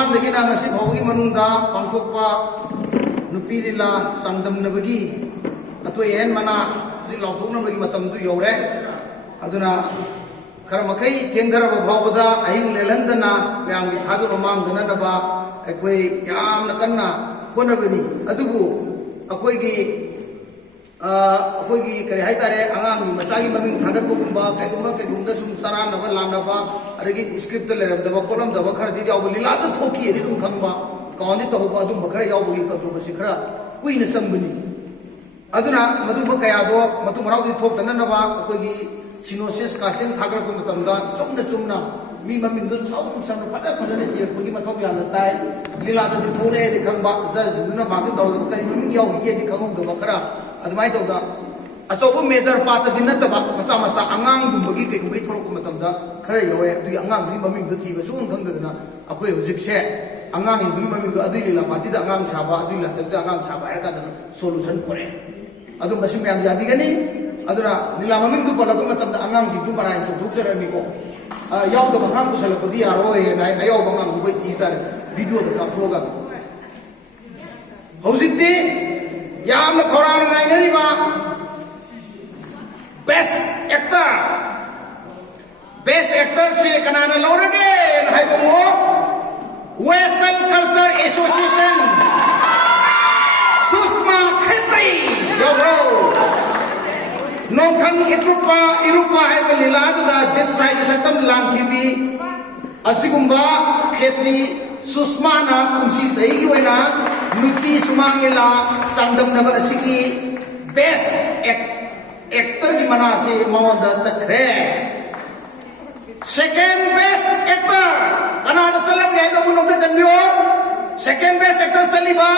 ममांदगी ना ngasi phawgi manungda pangthokpa nupi lila sangdamnabagi atoi hen mana ji lauthoknabagi matam du yore aduna khara makai tengdaraba phawbada ayung lelandana yangi thazu mamangdana naba akoi yamna kanna honabani adubu akoigi kare haitare angang masagi maming thagat bugumba kaigumda sum saran naba lanaba arigi script leram daba kolam daba khara di jaw lila da thoki edi dum khangba kawani to ba dum bakara yaw bugi ka to sikra kuina sambani aduna madu ba kaya do matu marau di thok tanan naba akoigi sinosis casting thagal ko matamda chumna mi maming dun saum sam phata phajane di bugi mathok ya na tai lila da di thole di khangba sa zuna ba di tawda kari mi yaw ye di khangong do bakara adumai tawda asobu major part dinna taba masa angang gumbagi kai gubai thorok matamda khare yore adu angang di maming du thiba su khangdana akoi hujik se angang di maming du adu lila pati da angang saba adu lila tabda angang saba era ka solution kore adu masim yam jabi gani adura lila maming du palaku matamda angang ji du marai chu dhukjara ni ko yaw da bangam ku sala podi aro e nai ayo bangam gubai ti tar video da ka thoga hojikti yamna khorana ngai nari ba best actor se kanana lorage hai bomo Western Culture Association Susma Khetri yo bro nongkhang irupa hai balila da jet sai di satam langkibi asigumba Khetri Susma na kumsi sai gi waina nupi sumangila sangdam naba asigi best actor की मना से मौदा सकरे second best actor कनाडा सलम गए तो मुनों दन्यो second best actor सलीबा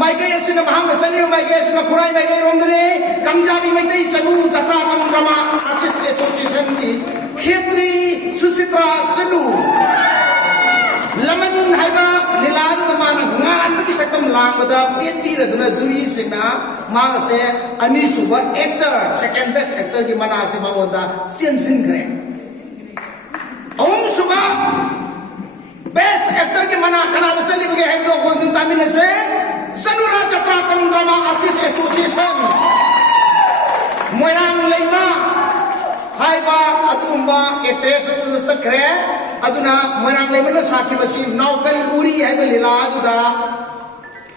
माइके यसिना महंग सलीबा माइके यसिना खुराई माइके रोंदने कंजाबी माइके सनु जत्रा कमरमा आर्टिस्ट एसोसिएशन की खेत्री सुचित्रा सनु लमन हाइबा लीलाद तमान ngan की सकम लांगबदा पेटी रदना जुरी सिना मा से अनिसुबा एक्टर सेकंड बेस्ट एक्टर की मना से मावदा सिन करे ओम सुबा बेस्ट एक्टर की मना कनाडा से लिबगे है तो कोन तामिने से सनुरा जत्रा cum drama artist association Moirang लेमा हाइबा अदुंबा एक्ट्रेस सकरे अदुना मोयरांग लेमन साखी बसी नौकल उरी है लीला अदुदा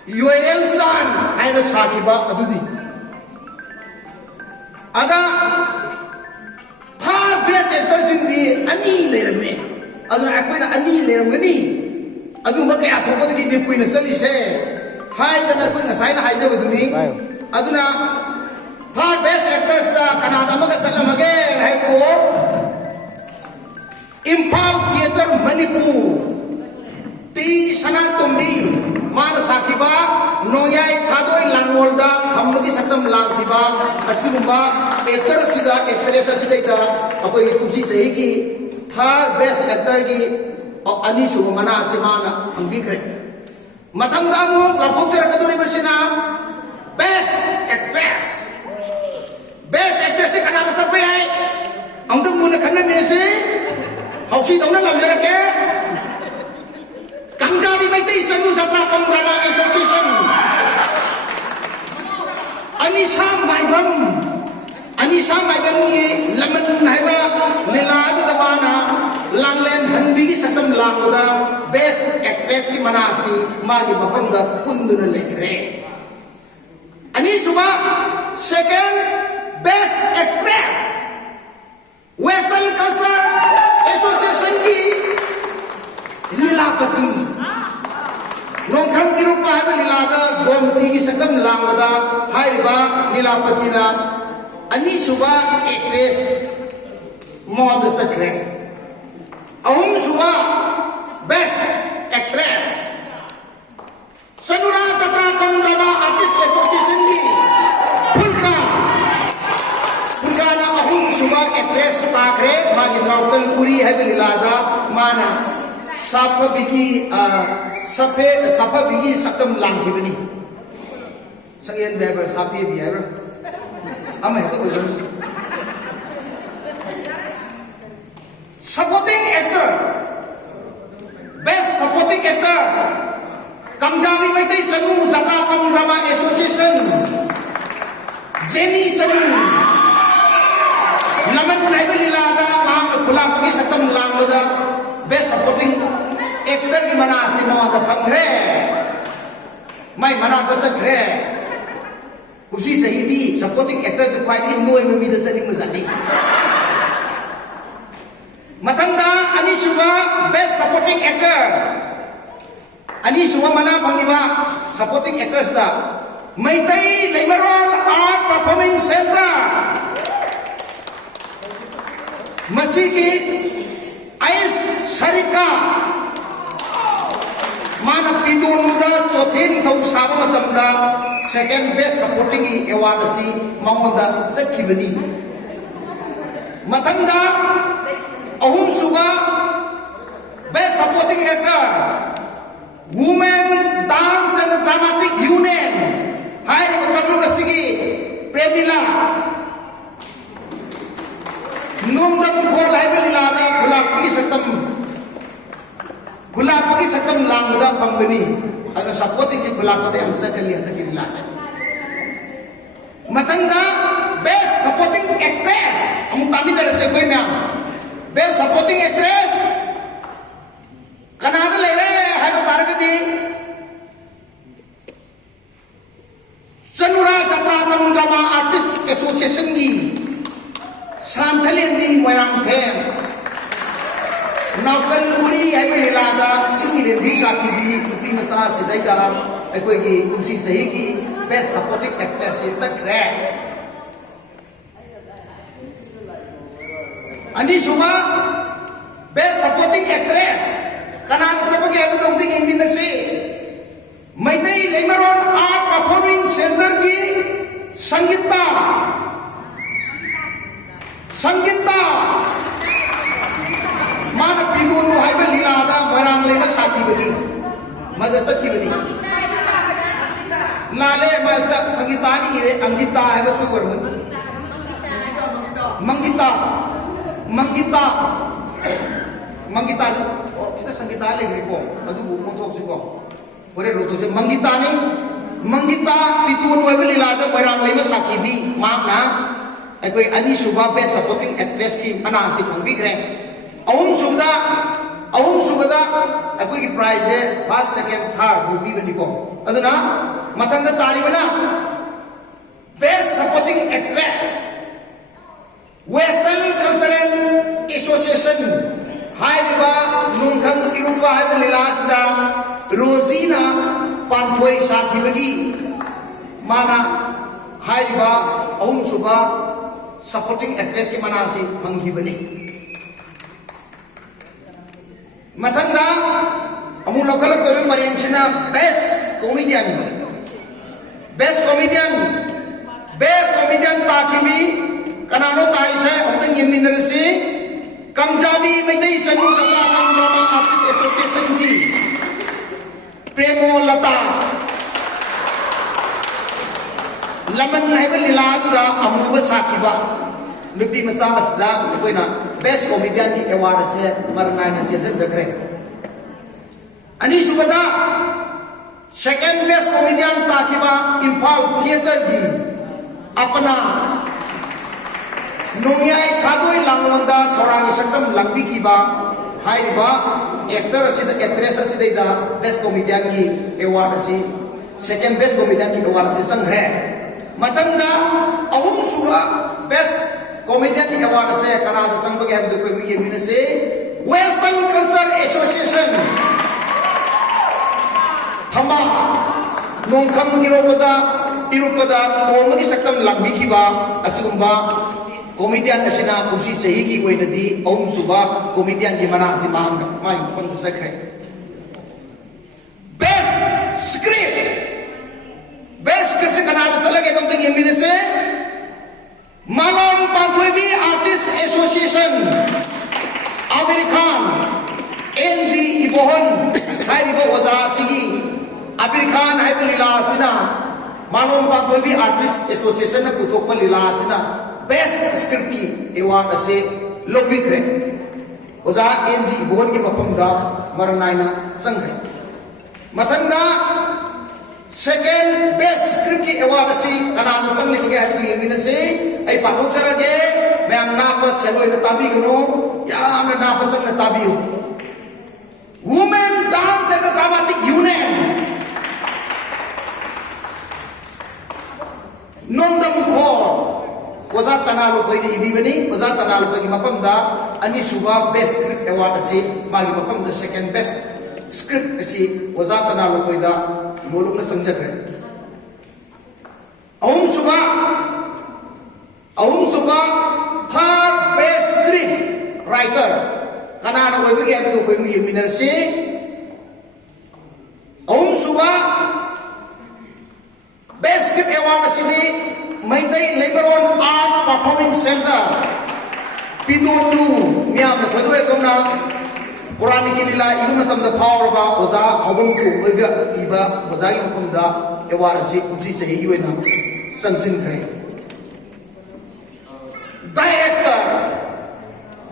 URL san haina sakiba adudi ada third best actor sindi ani lerame aduna akoina ani leramgani aduma kaya thokodi ni kuina chali se haidana kuina saina haijabaduni aduna third best actors da kanada maga salamage haipo Impal Theatre Manipur T Sanatombi Mana Sakiba Noyai Thadoi Langolda Khambagi Satam Langkiba Asumba Actor Sida Actress Sida Apoi Kumsi Saigi Third Best Actor Gi Anisu Mana Simana Ambikre Matangamu Lapokjara Kadori Basina Best Actress Best Actress Kanada Sapai Angdam Muna Kana Minese Hausi Dona Lamjarake Kanjabi Maiti Sanu Jatra Kam Drama Association Anisha Maibam ni Laman Haiba Liladu Damana Langlen Hanbigi Satam Lamoda Best Actress Ki Manasi Magi Bapamda Kunduna Lekre Anisuba Second Best Actress Western Culture Association Ki Lilapati Nongkhang irupa hai lilada gomti ki sakam langada hairiba Lilapati na Anisuba actress Mohd Sakre Ahum suba best actress Sanura Jatra Kam Drama Artist Association Ki Pulka na ahum suba actress takre magi naukal uri hai lilada mana Sapa bigi sakam langki bani Sagian beber sapi biar Ama itu betul Supporting actor Best supporting actor Maitai Sanu Zatrakam Drama Association Zeni Sanu Laman Naibal Lilada Mahang Kulapagi Satam Lamada Best Supporting Actor di mana Simo the Pangre Mai Mana Tasakre Kusi Sahidi Supporting Actor Sequai Moy Mimi the Sani Mazani Matanda Anishuba Best Supporting Actor Anishuba Mana Pangiba Supporting Actors da Maitai Liberal Art Performing Center Masiki Ais Sarika Mana Pidun Muda Sotin Tau Saba Matamda Second Best Supporting Award si Mamoda Zakivani Matanda Ahum Suba Best Supporting Actor Women Dance and Dramatic Union Hai Mutalu Kasigi Premila Nungdam Khol Haibal Ilada Kulapagi Satam Lamda Pangani Ada Supporting si Kulapati ang Sakali at Kilasa Matanda Best Supporting Actress Ang tabi na sa koy na Best Supporting Actress Kanada lere hai bataragati Sanura Zatrakam Drama Artist Association ni Santhalen ni Moirang Them Nakal Uri hai Hilada Singile Bisha Kibi Kupi Masa Sidaida Ekoi ki Kumsi Sahigi Best Supporting Actress Sakre Ani Shuma Best Supporting Actress Kanada sa pag-iabot ang tingin binasi Maitai Limeron Art Performing Center ki Sanggita Mana Pidun mo Haibal Hilada Marang Lima Saki bagi Madasak ki bagi Nale Masa Sanggita ni ire Anggita Haiba Sugar Manggita oh kita Sanggita lagi ko adu bukong thok si ko ore roto se Manggita Pidun mo Haibal Hilada Marang Lima Saki bi Makna Ekoi Ani Suba Best Supporting Actress ki Manasi Pangbigre Ahum Subada Ekoi ki prize first second third Bupi bani ko Aduna Matanda Tari bana Best Supporting Actress Western Cultural Association Hai Riba Nungkang Irupa Haibal Lilasda Rosina Panthoi Saki bagi Mana Hai Riba Ahum Suba Supporting Actress ki Manasi Pangbigre Matanda Amu lokal Korean Marianchina Best Comedian Takimi Kanano Tarise Omtang Yeminarasi Kamjabi Maitai Sanu Zatrakam Drama Artist Association di Premo Lata Laman Haibal Lilada Amuba Sakiba Nupi Masa Asda Nakoina Best Comedian di Award se Maranay na siya Zakre Ani Subada Second Best Comedian Takiba Impal Theater di Apana Nungyay Kadoi Langwanda Sorangi Saktam Langbi Kiba Hairiba Actor Asida Actress Asida Best Comedian di Award si Second Best Comedian di Award si Sangre Matanda Ahum Suba Best Comedian di Award si Kanada Sangbagi Abdu Kwe Yemina si Western Culture Association Thamba Nongkam Irupada Tomagi Saktam Langbi Kiba Asumba Comedian Asina Kumsi Sahigi Wainadi Om Suba Comedian di Manasi Mahanga Mai Pang Sakre Best Script sa Canada sa lagay itong tingin minase Malon Pantwebi Artist Association American NG Ibohon Hai Riba Waza Sigi American Hai Lila Sina Malon Pantwebi Artist Association na putok pa Lila Sina Best Script ki Award ase Lobikre Waza NG Ibohon ki mapamda Maranay na Sangre Matanda second best script ki award si kanana sang li bagi hadu yemi na si ai patok sarage mayam na pa seloi na tabi gano ya na pa sang na tabi women dance at the dramatic union nondam ko waza sana lo koi ni ibibani waza sana lo koi mapam da ani suba best script award si magi mapam da second best script si waza sana lo koi da moluk na samjakre ahum suba third best script writer kanana koi bagi abi do koi mu yeminar si ahum suba best script award si ni Maitai Lebanon Art Performance Center Pidonu Miam na thodo ekom na Purani kilila ibu matam da power ba oza khobong tu ega iba oza gi makom da award si kumsi chahi yu na sangsin khare director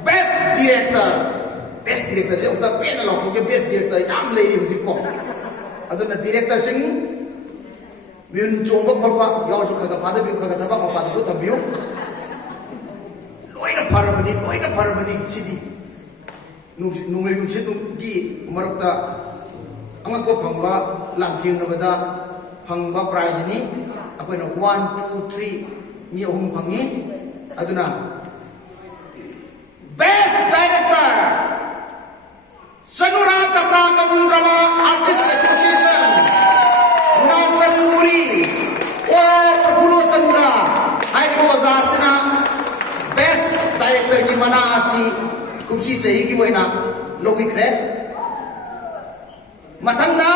best director je uta pe na lo ke best director yam lei ri ko aduna director sing Miun chomba kolpa yaw su khaga pada biu khaga thaba ma pada ko tambiu loina parabani sidi nungel nungsit gi marukta anga ko phangba langthing na bada phangba prize ni akoina 1 2 3 ni ahum phangi aduna best director Sanura Tatra Kamundrama Artist Association Nakaluri Perpulo Sandra Aiko Zasina best director ki mana asi kumsi chahi ki boina lobi khre mathangda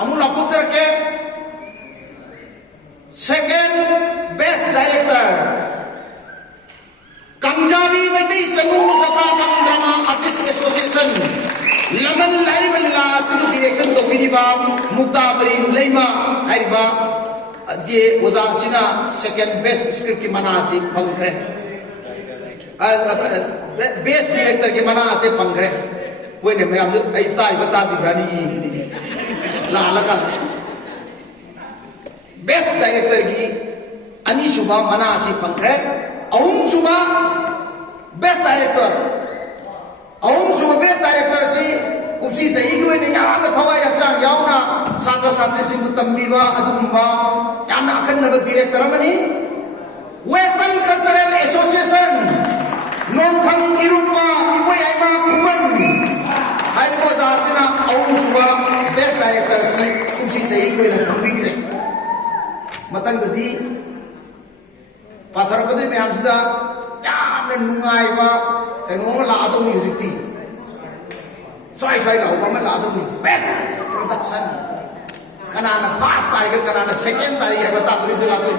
amu lapto charke second best director Kamjabi Maitai Sanu Jatra Drama Artist Association Laman Lari Balila Situ Direction to Biriba Mukta Bari Leima Hariba Ge Ozasina second best script ki manasi pangkre best director ki manasi pangkre koy ne mayam ai tai bata di brani la laga best director ki ani suba manasi pangkre ahum suba best director si kumsi sahi ko ne yamna thawai yakjang yauna satri sing tambiba adumba yamna akan na director amani Western Cultural Association Nongkhang Irupa Ipoy Aima Kuman Aiko Jasina ahum suba best director si kumsi sahi ko ne thambigre matang dadi pathar kadai mayam sida yamna nungai ba kano la adom music ti Soy lau ba la adom best production kanana first tarikh kanana second tarikh ba ta puri dula ko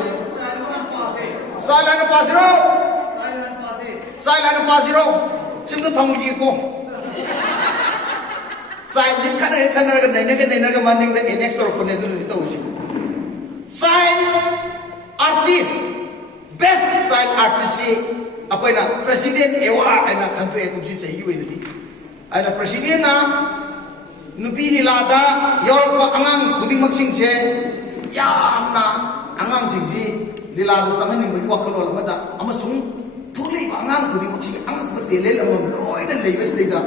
silent pasiro simto thonggi ko sign ji khana ga nei ga maning da next tor ko ne dulu to usi sign artist best sign artist apoina president award ana khantu e kumsi chahi yu ni ana president na nupi ni lada yorok angang khuding maksing che yamna angang jingji lilada samani bai wakhalo lamada amasung thuli angang khuding maksing angang ba delel amon loina leibes deida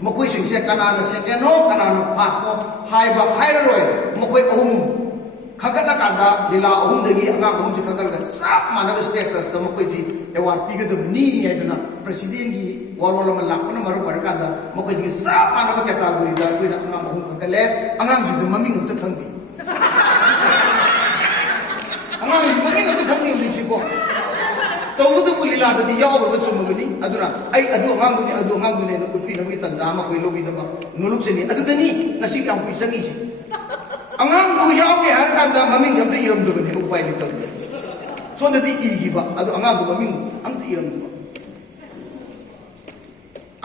makoi sing se kanana second no kanana first no hai ba hai roi makoi ahum khagala kanda lila ahum dagi angang ahum ji khagal ga sap manab status ta makoi ji award pigadam ni aiduna president gi warwala malakna maru barkada makoi ji sap manab category da kuina angang ahum khagale angang ji dum mami ngam ta khangdi angang ji mami ngam ta khangdi ni ji ko tawudu bulila da di yaw ba sumugani aduna ai adu angang du ne no kupi na wi tanda makoi lobi na ba nuluk se ni adu dani ngasi kam kui sangi si angang du yaw ke har kanda mami ngam ta iram du ne ko pai ni to so da di igi ba adu angang du mami am ta iram du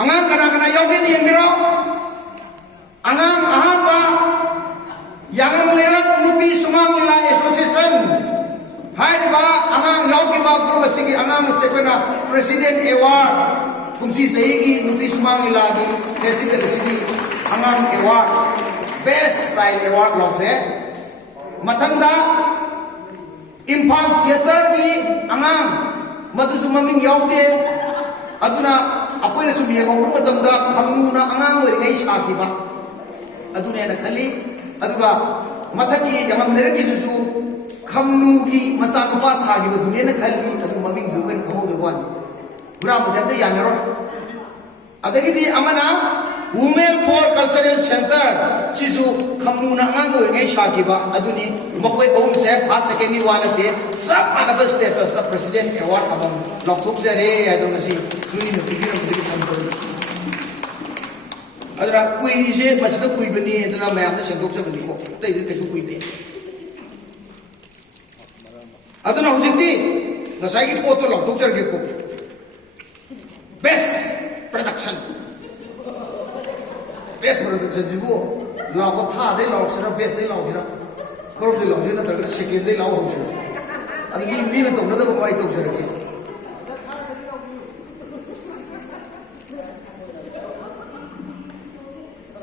angang kana yaw ke ni yengiro angang ahaba yang lerak nupi sumang ila association hai ba angang yaw ki ba group sigi angang sekona president award kumsi saigi nupi sumang ila di festival sigi angang award best side award lokse mathangda Imphal theater di angang madusu maming yaude aduna apoina sum yengong matamda khamnu na angang ori ngai sakiba aduna na khali aduga mathaki yangam leraki su khamnu gi macha papa sagiba dunia na khali adu maming duben khamo de wan pura badante yanaro adagi di amana Women for Cultural Center sisu khamnu na ngang oi ngai shakiba aduni makoi om se first second ni wana te sab anaba status the president award among lokthok jare aduna si suni no pigiram digi thamko adra kui ni je masda kui bani aduna mayam na sendok se bani ko tai de kesu kui te aduna hujikti nasai ki photo lokthok jar ge ko best production best production jibo lago tha de lago sera best de lago dira crop de lago na targa second de lago hoje adu mi na to na da mai to sera ke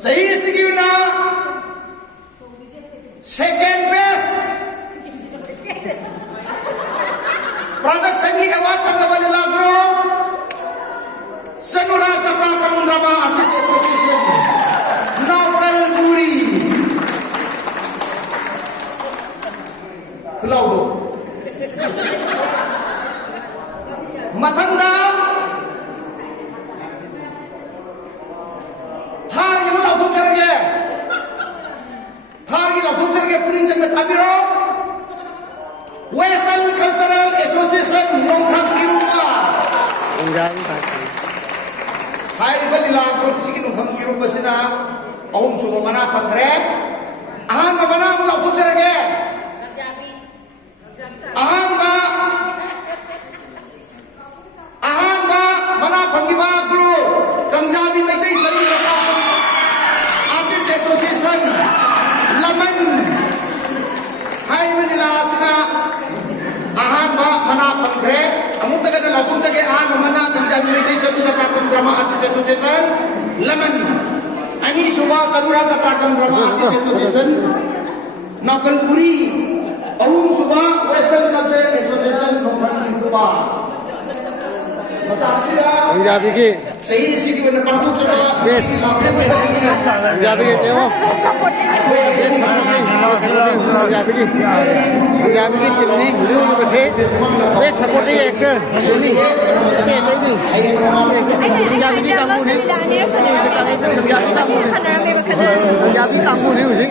sahi sigina second best production ki award pagna wale lagro Sanura Jatra Kamundama Artist Association Naukal Puri Klaudo Matanda Thar ni mula uthuk charge Thar ni uthuk charge purin jang na tabiro Western Cultural Association Nongkhang Irupa Hai balila group sigi nongkhang Irupa sina ahum sumo mana pangre ahan mana mula uthuk charge ahan ba mana pangiba guru Kamjabi Maitai Sani Artist Association Laman Hai balila sina ahan ba mana pangre amuk taga na labung jage ahan mana Kamjabi Maitai Sani Drama Artist Association Laman Ani Subha Sabura Tatakam Drama Artist Association Nakalpuri Ahum Subha Western Cultural Association Nongkhang Irupa Punjabi की yes Punjabi की देखो पंजाबी की कितनी new बसे वे supporting actor नहीं पंजाबी की Camus नहीं Punjabi Camus नहीं उसी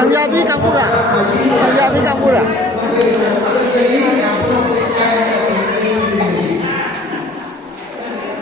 पंजाबी कामूरा